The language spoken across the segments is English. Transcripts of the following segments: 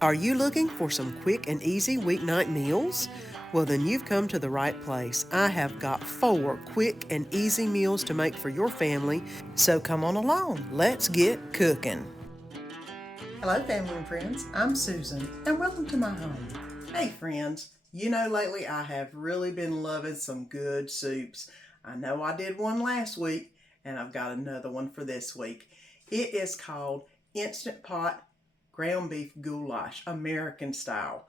Are you looking for some quick and easy weeknight meals? Well, then you've come to the right place. I have got 4 quick and easy meals to make for your family, so come on along. Let's get cooking. Hello, family and friends. I'm Susan, and welcome to my home. Hey, friends. You know, lately I have really been loving some good soups. I know I did one last week, and I've got another one for this week. It is called Instantpot Ground Beef Goulash, American style.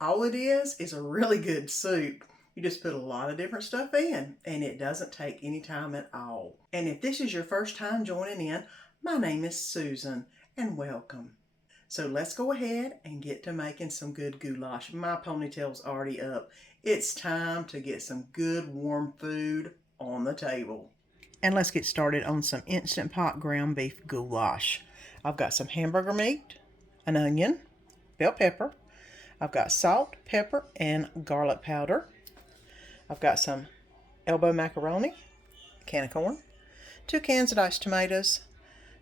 All it is a really good soup. You just put a lot of different stuff in, and it doesn't take any time at all. And if this is your first time joining in, my name is Susan, and welcome. So let's go ahead and get to making some good goulash. My ponytail's already up. It's time to get some good warm food on the table. And let's get started on some Instantpot Ground Beef Goulash. I've got some hamburger meat, an onion, bell pepper. I've got salt, pepper, and garlic powder. I've got some elbow macaroni, a can of corn, 2 cans of diced tomatoes,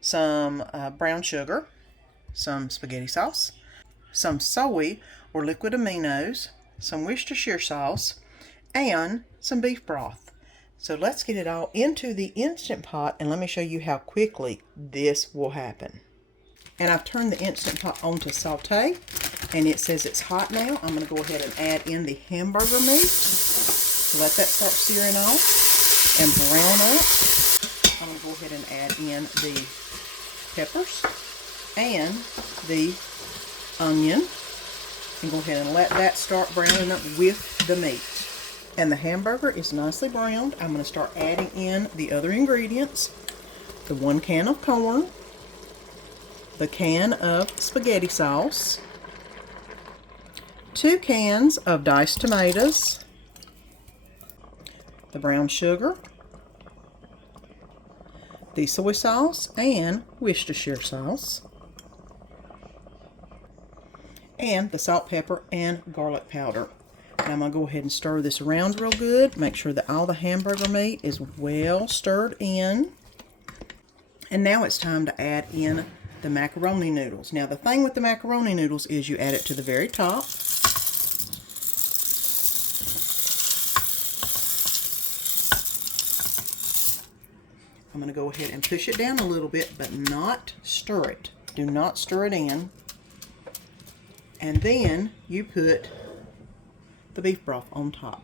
some brown sugar, some spaghetti sauce, some soy or liquid aminos, some Worcestershire sauce, and some beef broth. So let's get it all into the Instant Pot, and let me show you how quickly this will happen. And I've turned the Instant Pot on to saute, and it says it's hot now. I'm going to go ahead and add in the hamburger meat. Let that start searing off and brown up. I'm going to go ahead and add in the peppers and the onion, and go ahead and let that start browning up with the meat. And the hamburger is nicely browned. I'm going to start adding in the other ingredients. The 1 can of corn, the can of spaghetti sauce, 2 cans of diced tomatoes, the brown sugar, the soy sauce and Worcestershire sauce, and the salt, pepper, and garlic powder. And I'm going to go ahead and stir this around real good. Make sure that all the hamburger meat is well stirred in. And now it's time to add in the macaroni noodles. Now the thing with the macaroni noodles is you add it to the very top. I'm going to go ahead and push it down a little bit, but not stir it. Do not stir it in. And then you put the beef broth on top.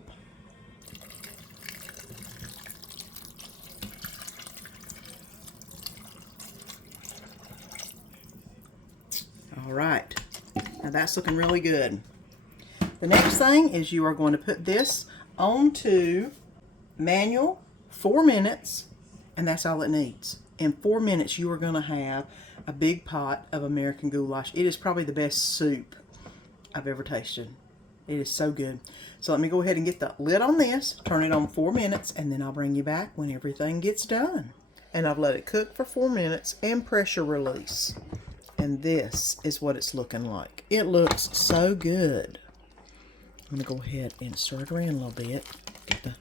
All right, now that's looking really good. The next thing is you are going to put this onto manual 4 minutes, and that's all it needs. In 4 minutes, you are going to have a big pot of American goulash. It is probably the best soup I've ever tasted. It is so good. So let me go ahead and get the lid on this, turn it on 4 minutes, and then I'll bring you back when everything gets done. And I've let it cook for 4 minutes and pressure release. And this is what it's looking like. It looks so good. I'm going to go ahead and stir it around a little bit. Get the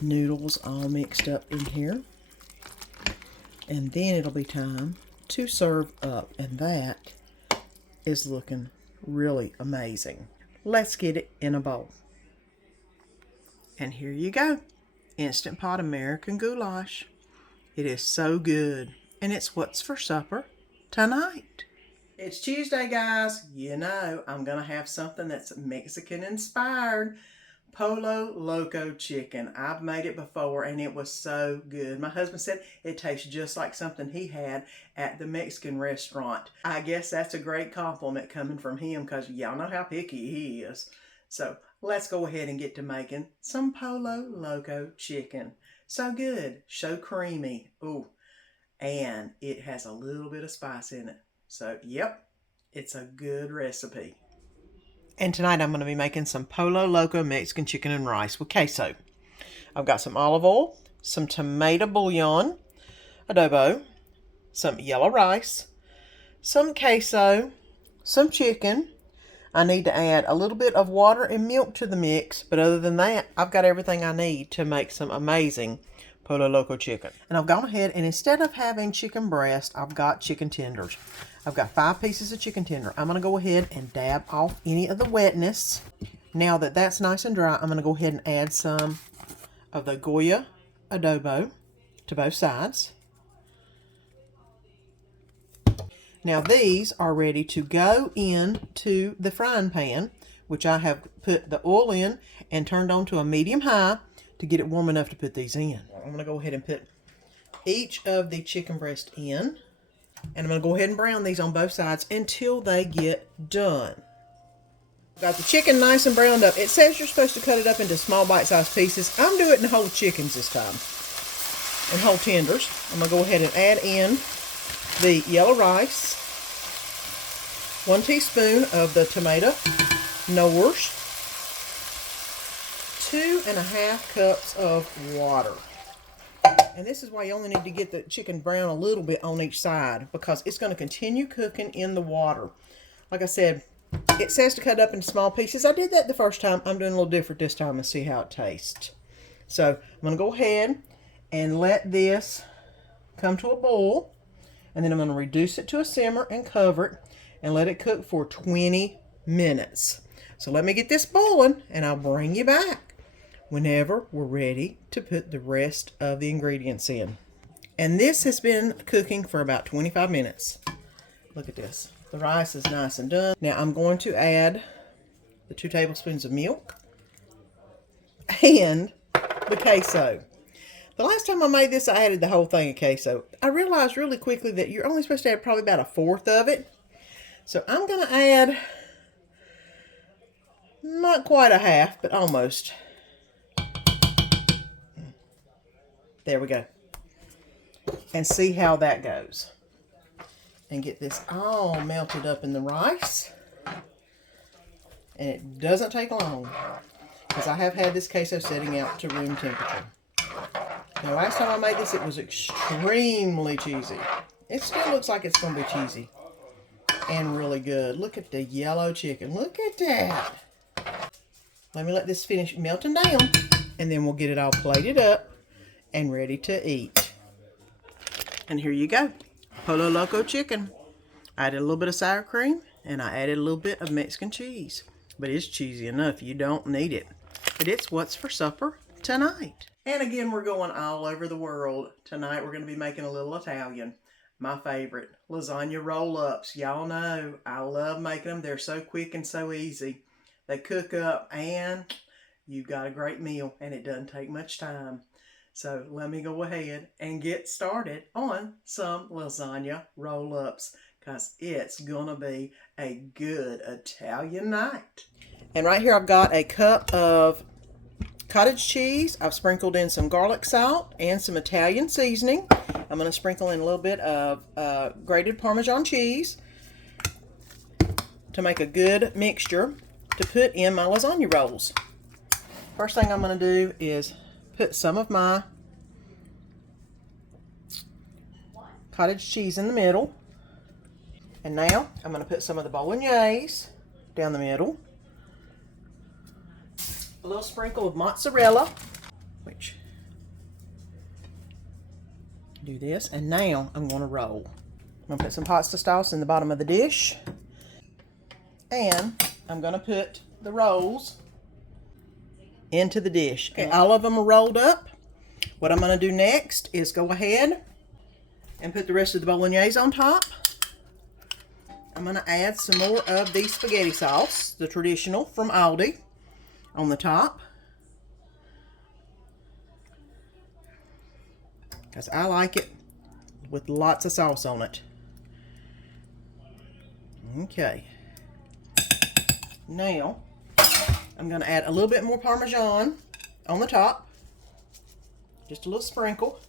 noodles all mixed up in here. And then it'll be time to serve up. And that is looking really amazing. Let's get it in a bowl. And here you go. Instant Pot American Goulash. It is so good. And it's what's for supper tonight. It's Tuesday, guys. You know, I'm going to have something that's Mexican inspired. Polo Loco Chicken. I've made it before and it was so good. My husband said it tastes just like something he had at the Mexican restaurant. I guess that's a great compliment coming from him because y'all know how picky he is. So let's go ahead and get to making some Polo Loco Chicken. So good. So creamy. Ooh. And it has a little bit of spice in it. So, yep, it's a good recipe. And tonight I'm going to be making some Polo Loco Mexican chicken and rice with queso. I've got some olive oil, some tomato bouillon, adobo, some yellow rice, some queso, some chicken. I need to add a little bit of water and milk to the mix, but other than that, I've got everything I need to make some amazing Polo Loco Chicken. And I've gone ahead and instead of having chicken breast, I've got chicken tenders. I've got 5 pieces of chicken tender. I'm going to go ahead and dab off any of the wetness. Now that that's nice and dry, I'm going to go ahead and add some of the Goya adobo to both sides. Now these are ready to go into the frying pan, which I have put the oil in and turned on to a medium-high to get it warm enough to put these in. I'm going to go ahead and put each of the chicken breast in. And I'm going to go ahead and brown these on both sides until they get done. Got the chicken nice and browned up. It says you're supposed to cut it up into small bite-sized pieces. I'm doing it in whole chickens this time. And whole tenders. I'm going to go ahead and add in the yellow rice. 1 teaspoon of the tomato Knorrs. 2.5 cups of water. And this is why you only need to get the chicken brown a little bit on each side, because it's going to continue cooking in the water. Like I said, it says to cut up into small pieces. I did that the first time. I'm doing a little different this time and see how it tastes. So I'm going to go ahead and let this come to a boil. And then I'm going to reduce it to a simmer and cover it and let it cook for 20 minutes. So let me get this boiling and I'll bring you back whenever we're ready to put the rest of the ingredients in. And this has been cooking for about 25 minutes. Look at this. The rice is nice and done. Now I'm going to add the 2 tablespoons of milk and the queso. The last time I made this, I added the whole thing of queso. I realized really quickly that you're only supposed to add probably about 1/4 of it. So I'm going to add, not quite a half, but almost. There we go. And see how that goes. And get this all melted up in the rice. And it doesn't take long, because I have had this queso setting out to room temperature. Now last time I made this, it was extremely cheesy. It still looks like it's going to be cheesy. And really good. Look at the yellow chicken. Look at that. Let me let this finish melting down. And then we'll get it all plated up and ready to eat. And here you go. Polo Loco Chicken. I added a little bit of sour cream and I added a little bit of Mexican cheese. But it's cheesy enough. You don't need it. But it's what's for supper tonight. And again, we're going all over the world. Tonight we're going to be making a little Italian. My favorite, lasagna roll-ups. Y'all know I love making them. They're so quick and so easy. They cook up and you've got a great meal and it doesn't take much time. So let me go ahead and get started on some lasagna roll-ups, because it's going to be a good Italian night. And right here I've got a cup of cottage cheese. I've sprinkled in some garlic salt and some Italian seasoning. I'm going to sprinkle in a little bit of grated Parmesan cheese to make a good mixture to put in my lasagna rolls. First thing I'm going to do is put some of my cottage cheese in the middle. And now I'm going to put some of the bolognese down the middle. A little sprinkle of mozzarella, which do this. And now I'm going to roll. I'm going to put some pasta sauce in the bottom of the dish. And I'm going to put the rolls into the dish. Okay, all of them are rolled up. What I'm going to do next is go ahead and put the rest of the bolognese on top. I'm going to add some more of the spaghetti sauce, the traditional from Aldi, on the top, because I like it with lots of sauce on it. Okay. Now, I'm going to add a little bit more Parmesan on the top. Just a little sprinkle.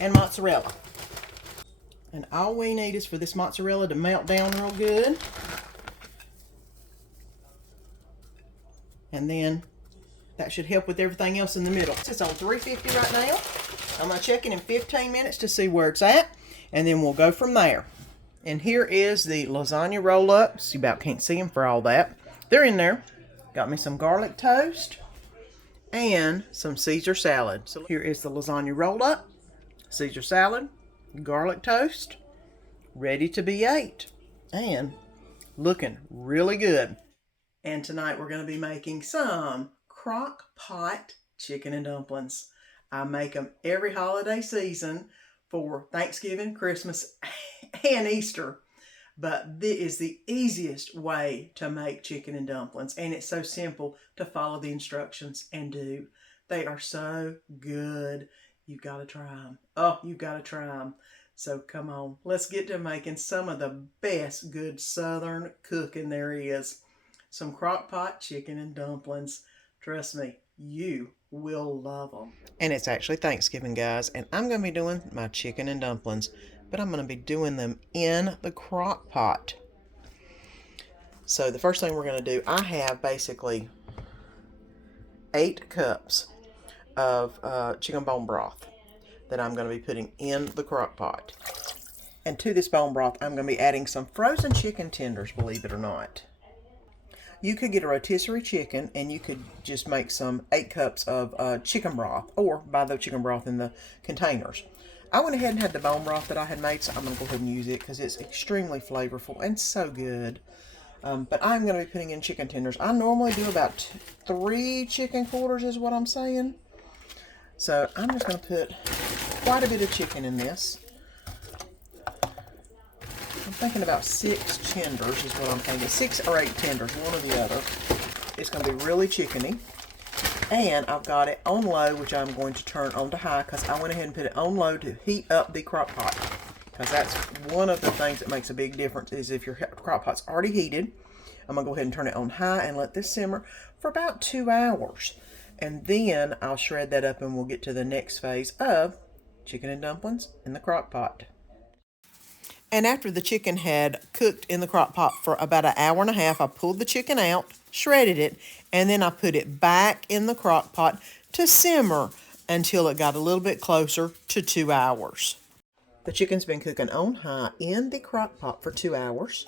And mozzarella. And all we need is for this mozzarella to melt down real good. And then that should help with everything else in the middle. It's on 350 right now. I'm going to check it in 15 minutes to see where it's at. And then we'll go from there. And here is the lasagna roll-ups. You about can't see them for all that. They're in there. Got me some garlic toast. and some Caesar salad. So here is the lasagna roll up, Caesar salad, garlic toast, ready to be ate, and looking really good. And tonight we're going to be making some Crockpot chicken and dumplings. I make them every holiday season for Thanksgiving, Christmas, and Easter. But this is the easiest way to make chicken and dumplings. And it's so simple to follow the instructions and do. They are so good. You've got to try them. Oh, you've got to try them. So come on, let's get to making some of the best good Southern cooking there is. Some Crockpot chicken and dumplings. Trust me, you will love them. And it's actually Thanksgiving, guys, and I'm going to be doing my chicken and dumplings, but I'm going to be doing them in the crock pot. So the first thing we're going to do, I have basically 8 cups of chicken bone broth that I'm going to be putting in the crock pot. And to this bone broth, I'm going to be adding some frozen chicken tenders, believe it or not. You could get a rotisserie chicken and you could just make some 8 cups of chicken broth, or buy the chicken broth in the containers. I went ahead and had the bone broth that I had made, so I'm going to go ahead and use it because it's extremely flavorful and so good. But I'm going to be putting in chicken tenders. I normally do about 3 chicken quarters is what I'm saying. So I'm just going to put quite a bit of chicken in this. I'm thinking about 6 tenders is what I'm thinking. 6 or 8 tenders, one or the other. It's going to be really chickeny. And I've got it on low, which I'm going to turn on to high because I went ahead and put it on low to heat up the crock pot. Because that's one of the things that makes a big difference is if your crock pot's already heated. I'm going to go ahead and turn it on high and let this simmer for about 2 hours. And then I'll shred that up and we'll get to the next phase of chicken and dumplings in the crock pot. And after the chicken had cooked in the crock pot for about an hour and a half, I pulled the chicken out, shredded it, and then I put it back in the crock pot to simmer until it got a little bit closer to 2 hours. The chicken's been cooking on high in the crock pot for 2 hours.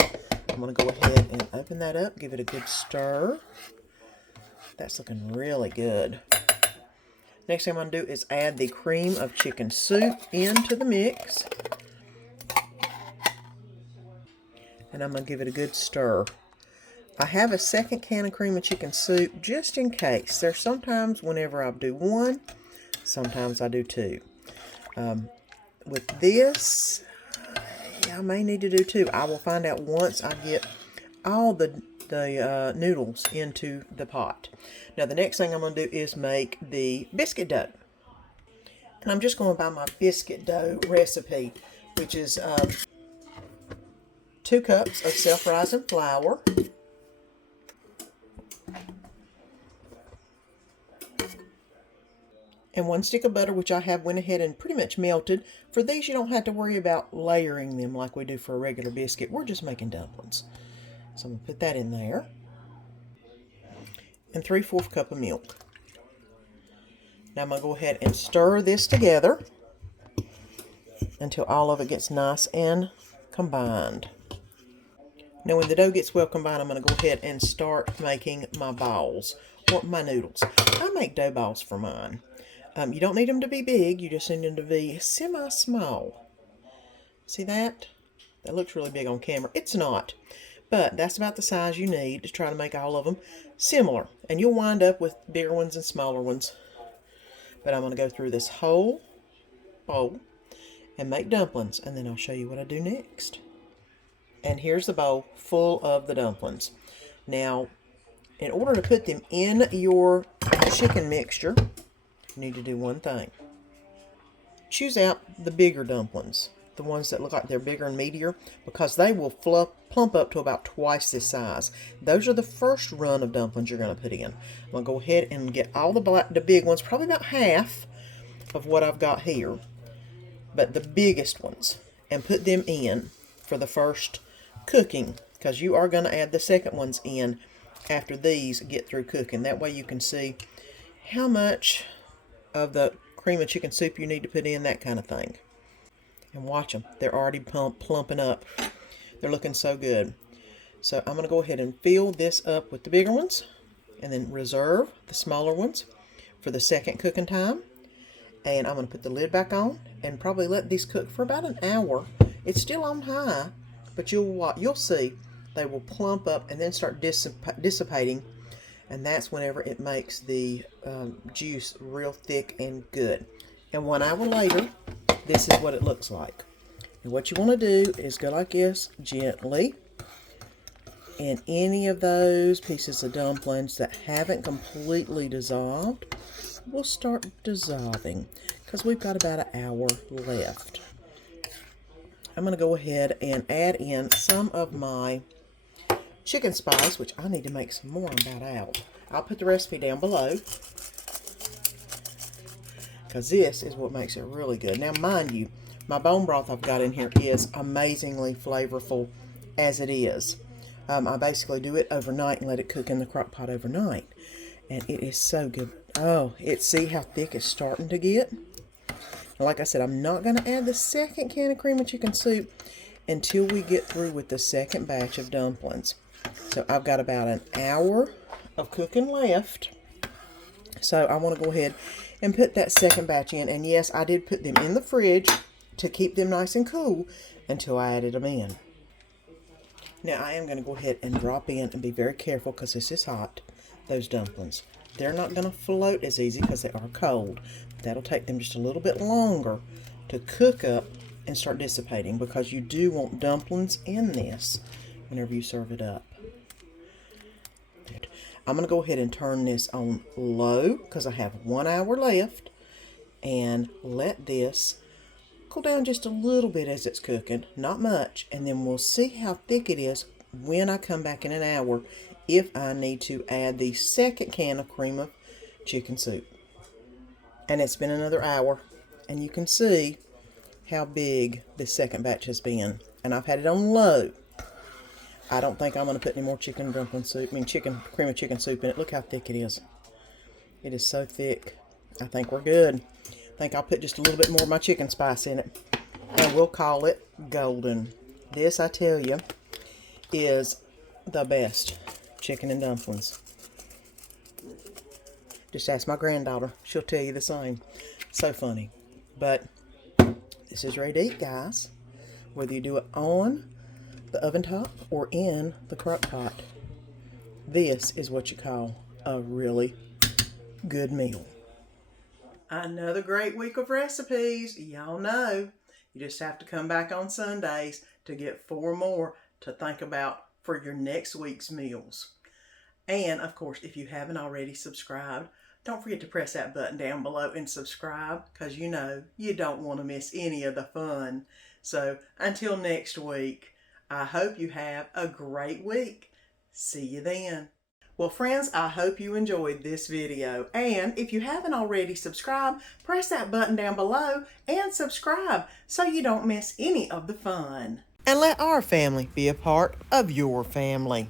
I'm going to go ahead and open that up, give it a good stir. That's looking really good. Next thing I'm going to do is add the cream of chicken soup into the mix. And I'm going to give it a good stir. I have a second can of cream of chicken soup just in case. There's sometimes whenever I do one, sometimes I do 2. With this, I may need to do 2. I will find out once I get all the noodles into the pot. Now the next thing I'm going to do is make the biscuit dough. And I'm just going by my biscuit dough recipe, which is 2 cups of self-rising flour, and 1 stick of butter, which I have went ahead and pretty much melted. For these, you don't have to worry about layering them like we do for a regular biscuit. We're just making dumplings. So I'm going to put that in there. And 3/4 cup of milk. Now I'm going to go ahead and stir this together until all of it gets nice and combined. Now when the dough gets well combined, I'm going to go ahead and start making my balls, or my noodles. I make dough balls for mine. You don't need them to be big, you just need them to be semi-small. See that? That looks really big on camera. It's not, but that's about the size you need to try to make all of them similar. And you'll wind up with bigger ones and smaller ones. But I'm going to go through this whole bowl and make dumplings, and then I'll show you what I do next. And here's the bowl full of the dumplings. Now, in order to put them in your chicken mixture, you need to do one thing. Choose out the bigger dumplings, the ones that look like they're bigger and meatier, because they will plump up to about twice this size. Those are the first run of dumplings you're going to put in. I'm going to go ahead and get all the big ones, probably about half of what I've got here, but the biggest ones, and put them in for the first cooking, because you are going to add the second ones in after these get through cooking. That way you can see how much of the cream of chicken soup you need to put in, that kind of thing. And watch them. They're already plumping up. They're looking so good. So I'm going to go ahead and fill this up with the bigger ones and then reserve the smaller ones for the second cooking time. And I'm going to put the lid back on and probably let these cook for about an hour. It's still on high, but you'll see they will plump up and then start dissipating. And that's whenever it makes the juice real thick and good. And 1 hour later, this is what it looks like. And what you want to do is go like this, gently. And any of those pieces of dumplings that haven't completely dissolved will start dissolving, because we've got about an hour left. I'm going to go ahead and add in some of my chicken spice, which I need to make some more on that out. I'll put the recipe down below, because this is what makes it really good. Now, mind you, my bone broth I've got in here is amazingly flavorful as it is. I basically do it overnight and let it cook in the crock pot overnight. And it is so good. Oh, see how thick it's starting to get? Like I said, I'm not going to add the second can of cream of chicken soup until we get through with the second batch of dumplings. So I've got about an hour of cooking left. So I want to go ahead and put that second batch in. And yes, I did put them in the fridge to keep them nice and cool until I added them in. Now I am going to go ahead and drop in and be very careful, because this is hot, those dumplings. They're not going to float as easy because they are cold. That'll take them just a little bit longer to cook up and start dissipating, because you do want dumplings in this whenever you serve it up. I'm going to go ahead and turn this on low because I have 1 hour left, and let this cool down just a little bit as it's cooking, not much, and then we'll see how thick it is when I come back in an hour if I need to add the second can of cream of chicken soup. And it's been another hour, and you can see how big this second batch has been, and I've had it on low. I don't think I'm going to put any more chicken dumpling soup, cream of chicken soup in it. Look how thick it is. It is so thick. I think we're good. I think I'll put just a little bit more of my chicken spice in it, and we'll call it golden. This, I tell you, is the best chicken and dumplings. Just ask my granddaughter. She'll tell you the same. So funny. But this is ready to eat, guys. Whether you do it on the oven top or in the crock pot, this is what you call a really good meal. Another great week of recipes. Y'all know you just have to come back on Sundays to get 4 more to think about for your next week's meals. And of course, if you haven't already subscribed, don't forget to press that button down below and subscribe, because you know you don't want to miss any of the fun. So until next week, I hope you have a great week. See you then. Well, friends, I hope you enjoyed this video. And if you haven't already subscribed, press that button down below and subscribe so you don't miss any of the fun. And let our family be a part of your family.